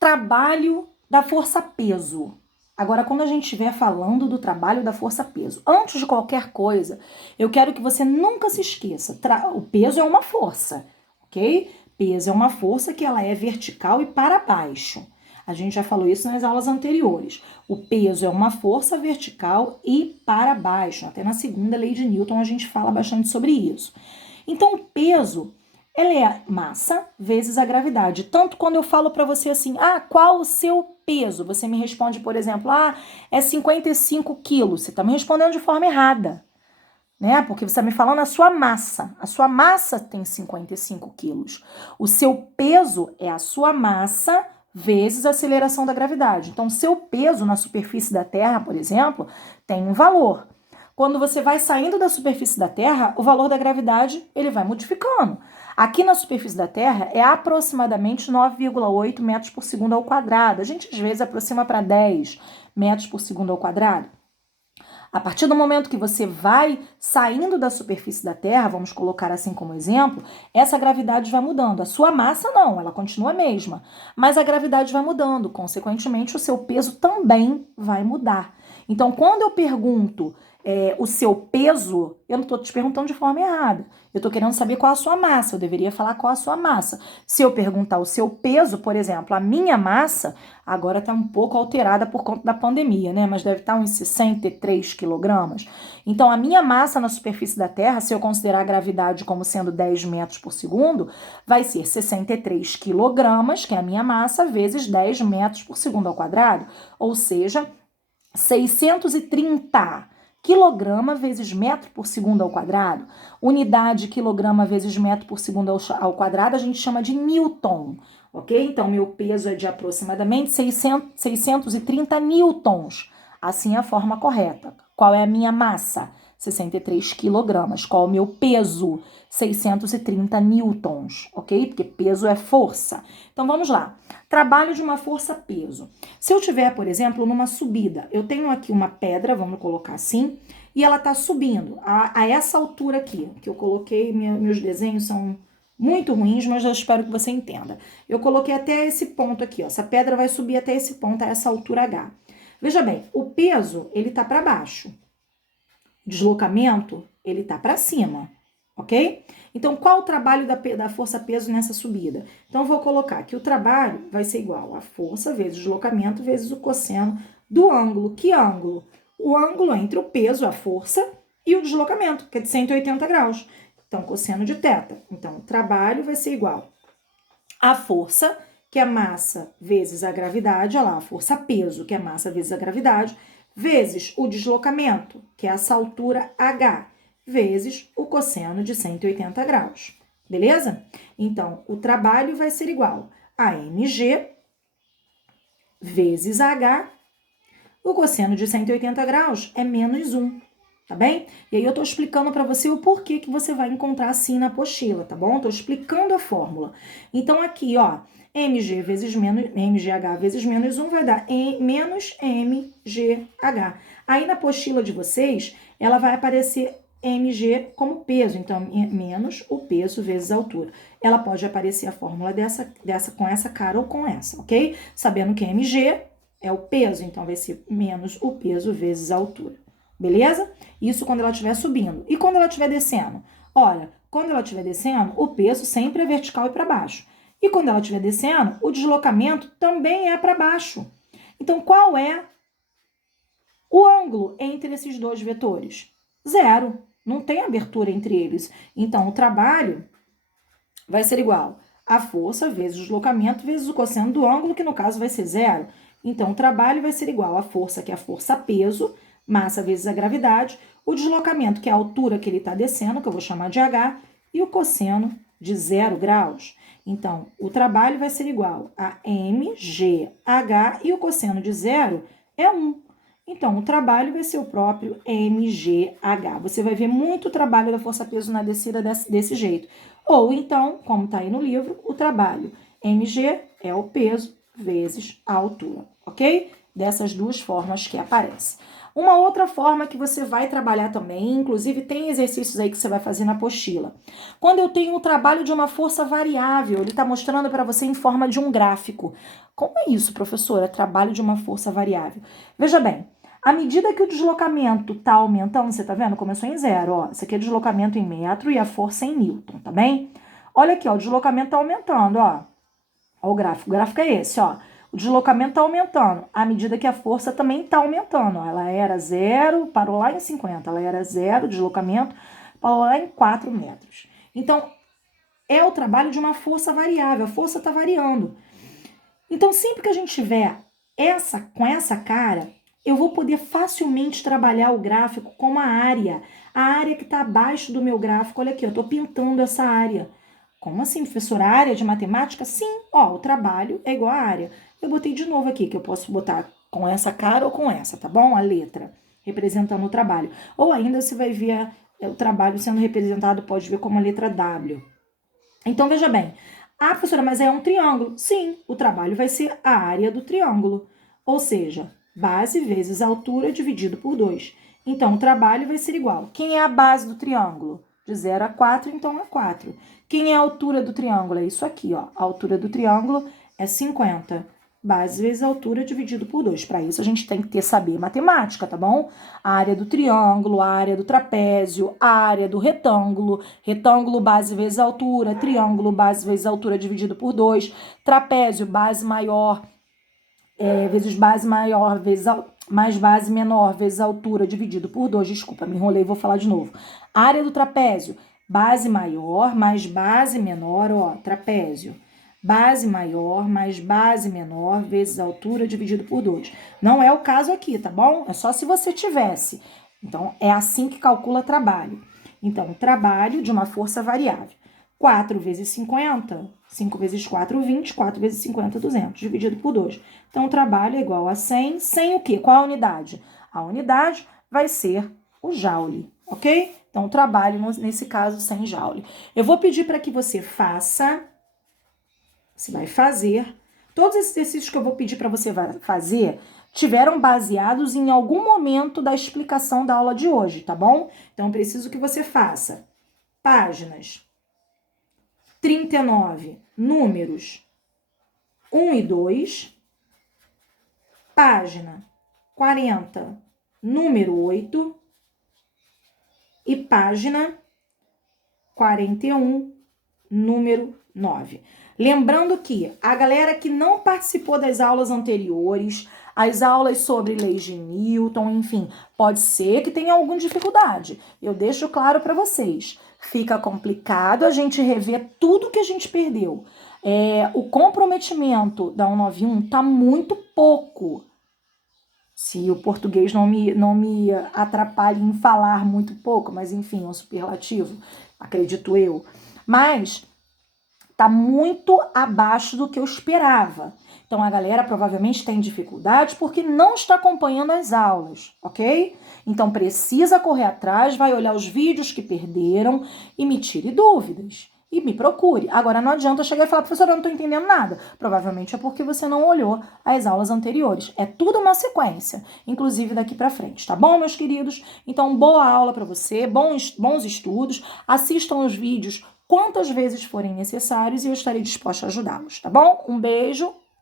trabalho da força-peso. Agora, quando a gente estiver falando do trabalho da força-peso, antes de qualquer coisa, eu quero que você nunca se esqueça. O peso é uma força, ok? Peso é uma força que ela é vertical e para baixo. A gente já falou isso nas aulas anteriores. O peso é uma força vertical e para baixo. Até na segunda lei de Newton a gente fala bastante sobre isso. Então, o peso, ela é massa vezes a gravidade. Tanto quando eu falo para você assim, qual o seu peso? Você me responde, por exemplo, é 55 quilos. Você está me respondendo de forma errada, né? Porque você está me falando a sua massa. A sua massa tem 55 quilos. O seu peso é a sua massa vezes a aceleração da gravidade. Então, seu peso na superfície da Terra, por exemplo, tem um valor. Quando você vai saindo da superfície da Terra, o valor da gravidade ele vai modificando. Aqui na superfície da Terra é aproximadamente 9,8 metros por segundo ao quadrado. A gente às vezes aproxima para 10 metros por segundo ao quadrado. A partir do momento que você vai saindo da superfície da Terra, vamos colocar assim como exemplo, essa gravidade vai mudando. A sua massa não, ela continua a mesma, mas a gravidade vai mudando. Consequentemente, o seu peso também vai mudar. Então, quando eu pergunto o seu peso, eu não estou te perguntando de forma errada. Eu estou querendo saber qual a sua massa. Eu deveria falar qual a sua massa. Se eu perguntar o seu peso, por exemplo, a minha massa, agora está um pouco alterada por conta da pandemia, né? Mas deve estar uns 63 quilogramas. Então, a minha massa na superfície da Terra, se eu considerar a gravidade como sendo 10 metros por segundo, vai ser 63 quilogramas, que é a minha massa, vezes 10 metros por segundo ao quadrado. Ou seja, 630 quilograma vezes metro por segundo ao quadrado. Unidade quilograma vezes metro por segundo ao quadrado a gente chama de Newton, ok? Então, meu peso é de aproximadamente 630 newtons. Assim é a forma correta. Qual é a minha massa? 63 quilogramas. Qual é o meu peso? 630 newtons, ok? Porque peso é força. Então, vamos lá. Trabalho de uma força-peso. Se eu tiver, por exemplo, numa subida, eu tenho aqui uma pedra, vamos colocar assim, e ela está subindo a essa altura aqui, que eu coloquei, meus desenhos são muito ruins, mas eu espero que você entenda. Eu coloquei até esse ponto aqui, ó, essa pedra vai subir até esse ponto, a essa altura H. Veja bem, o peso, ele tá para baixo. O deslocamento, ele tá para cima, ok? Então, qual o trabalho da força-peso nessa subida? Então, eu vou colocar que o trabalho vai ser igual a força vezes o deslocamento vezes o cosseno do ângulo. Que ângulo? O ângulo entre o peso, a força, e o deslocamento, que é de 180 graus. Então, cosseno de θ. Então, o trabalho vai ser igual a força, que é massa vezes a gravidade, olha lá, a força-peso, que é massa vezes a gravidade, vezes o deslocamento, que é essa altura H, vezes o cosseno de 180 graus. Beleza? Então, o trabalho vai ser igual a mg vezes H. O cosseno de 180 graus é menos 1, tá bem? E aí eu tô explicando para você o porquê que você vai encontrar assim na apostila, tá bom? Tô explicando a fórmula. Então, aqui, ó, mg vezes mgh vezes menos 1 vai dar menos mgh. Aí na apostila de vocês, ela vai aparecer mg como peso, então menos o peso vezes a altura. Ela pode aparecer a fórmula dessa com essa cara ou com essa, ok? Sabendo que mg é o peso, então vai ser menos o peso vezes a altura, beleza? Isso quando ela estiver subindo. E quando ela estiver descendo? Olha, quando ela estiver descendo, o peso sempre é vertical e para baixo. E quando ela estiver descendo, o deslocamento também é para baixo. Então, qual é o ângulo entre esses dois vetores? Zero. Não tem abertura entre eles. Então, o trabalho vai ser igual a força vezes o deslocamento vezes o cosseno do ângulo, que no caso vai ser zero. Então, o trabalho vai ser igual a força, que é a força-peso, massa vezes a gravidade, o deslocamento, que é a altura que ele está descendo, que eu vou chamar de H, e o cosseno de 0 graus. Então, o trabalho vai ser igual a mgh e o cosseno de 0 é 1. Então, o trabalho vai ser o próprio mgh. Você vai ver muito trabalho da força-peso na descida desse jeito. Ou então, como está aí no livro, o trabalho mg é o peso vezes a altura, ok? Dessas duas formas que aparecem. Uma outra forma que você vai trabalhar também, inclusive tem exercícios aí que você vai fazer na apostila. Quando eu tenho o trabalho de uma força variável, ele está mostrando para você em forma de um gráfico. Como é isso, professora? Trabalho de uma força variável. Veja bem, à medida que o deslocamento está aumentando, você está vendo? Começou em 0, ó. Isso aqui é deslocamento em metro e a força em newton, tá bem? Olha aqui, ó, o deslocamento está aumentando, ó. Ó o gráfico é esse, ó. O deslocamento está aumentando, à medida que a força também está aumentando. Ó. Ela era 0, parou lá em 50. Ela era 0, deslocamento, parou lá em 4 metros. Então, é o trabalho de uma força variável. A força está variando. Então, sempre que a gente tiver com essa cara, eu vou poder facilmente trabalhar o gráfico com uma área. A área que está abaixo do meu gráfico, olha aqui, eu estou pintando essa área. Como assim, professora? A área de matemática? Sim, ó, o trabalho é igual à área. Eu botei de novo aqui, que eu posso botar com essa cara ou com essa, tá bom? A letra, representando o trabalho. Ou ainda você vai ver o trabalho sendo representado, pode ver como a letra W. Então, veja bem. Ah, professora, mas é um triângulo. Sim, o trabalho vai ser a área do triângulo. Ou seja, base vezes altura dividido por 2. Então, o trabalho vai ser igual. Quem é a base do triângulo? De 0 a 4, então é 4. Quem é a altura do triângulo? É isso aqui, ó. A altura do triângulo é 50. Base vezes altura dividido por 2. Para isso, a gente tem que saber matemática, tá bom? A área do triângulo, a área do trapézio, a área do retângulo. Retângulo, base vezes altura. Triângulo, base vezes altura dividido por 2. Trapézio, base maior vezes base maior, vezes mais base menor, vezes altura dividido por 2. Desculpa, me enrolei, vou falar de novo. Área do trapézio, base maior mais base menor, ó, trapézio. Base maior mais base menor vezes altura dividido por 2. Não é o caso aqui, tá bom? É só se você tivesse. Então, é assim que calcula trabalho. Então, trabalho de uma força variável. 4 vezes 50, 5 vezes 4, 20, 4 vezes 50, 200, dividido por 2. Então, o trabalho é igual a 100. 100 o quê? Qual a unidade? A unidade vai ser o joule, ok? Então, o trabalho, nesse caso, 100 joule. Eu vou pedir para que você faça. Você vai fazer. Todos esses exercícios que eu vou pedir para você fazer tiveram baseados em algum momento da explicação da aula de hoje, tá bom? Então, eu preciso que você faça páginas 39, números 1 e 2, página 40, número 8 e página 41, número 9. Lembrando que a galera que não participou das aulas anteriores, as aulas sobre leis de Newton, enfim, pode ser que tenha alguma dificuldade. Eu deixo claro para vocês. Fica complicado a gente rever tudo que a gente perdeu. O comprometimento da 191 tá muito pouco. Se o português não me atrapalhe em falar muito pouco, mas enfim, é um superlativo, acredito eu. Mas tá muito abaixo do que eu esperava. Então, a galera provavelmente tem dificuldade porque não está acompanhando as aulas, ok? Então, precisa correr atrás, vai olhar os vídeos que perderam e me tire dúvidas. E me procure. Agora, não adianta chegar e falar, professora, eu não estou entendendo nada. Provavelmente é porque você não olhou as aulas anteriores. É tudo uma sequência, inclusive daqui para frente, tá bom, meus queridos? Então, boa aula para você, bons estudos. Assistam os vídeos quantas vezes forem necessários e eu estarei disposta a ajudá-los, tá bom? Um beijo